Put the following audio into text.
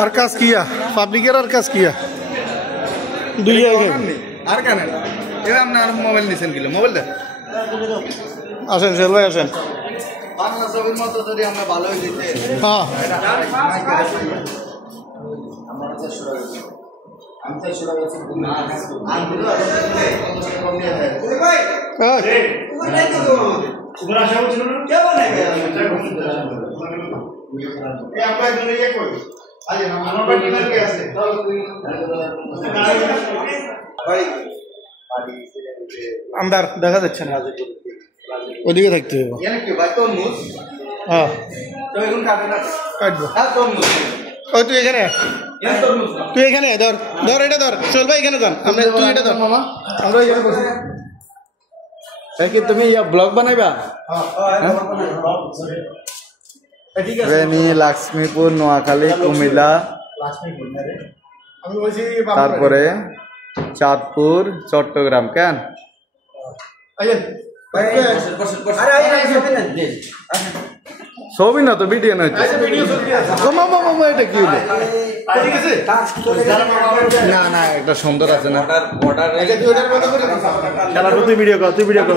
আর কাজ কিয়া পাবলিকের আর কাজ কিয়া দুই আর কেন এবার আপনার মোবাইল নিছেন কিলো মোবাইল দেন আসেন সেল ভাই আসেন বাংলা ছবির মতো যদি আমরা ভালো হয়ে দিতে হ্যাঁ আন্দার দেখা যাচ্ছে না ওইদিকে থাকতে হবে হ্যাঁ কাটবো ওই তুই এখানে তুই এখানে ধর ধর এটা ধর চল ভাই এখানে ধর আমরা তুই এটা ধর মামা আমরা এখানে বসে কি তুমি ব্লগ বানাইবা লক্ষ্মীপুর নোয়াখালী কুমিল্লা তারপরে চাঁদপুর চট্টগ্রাম কেন ছবি না তো ভিডিও না এটা কি হলো না না একটা সুন্দর আছে না তুই ভিডিও কর তুই ভিডিও কর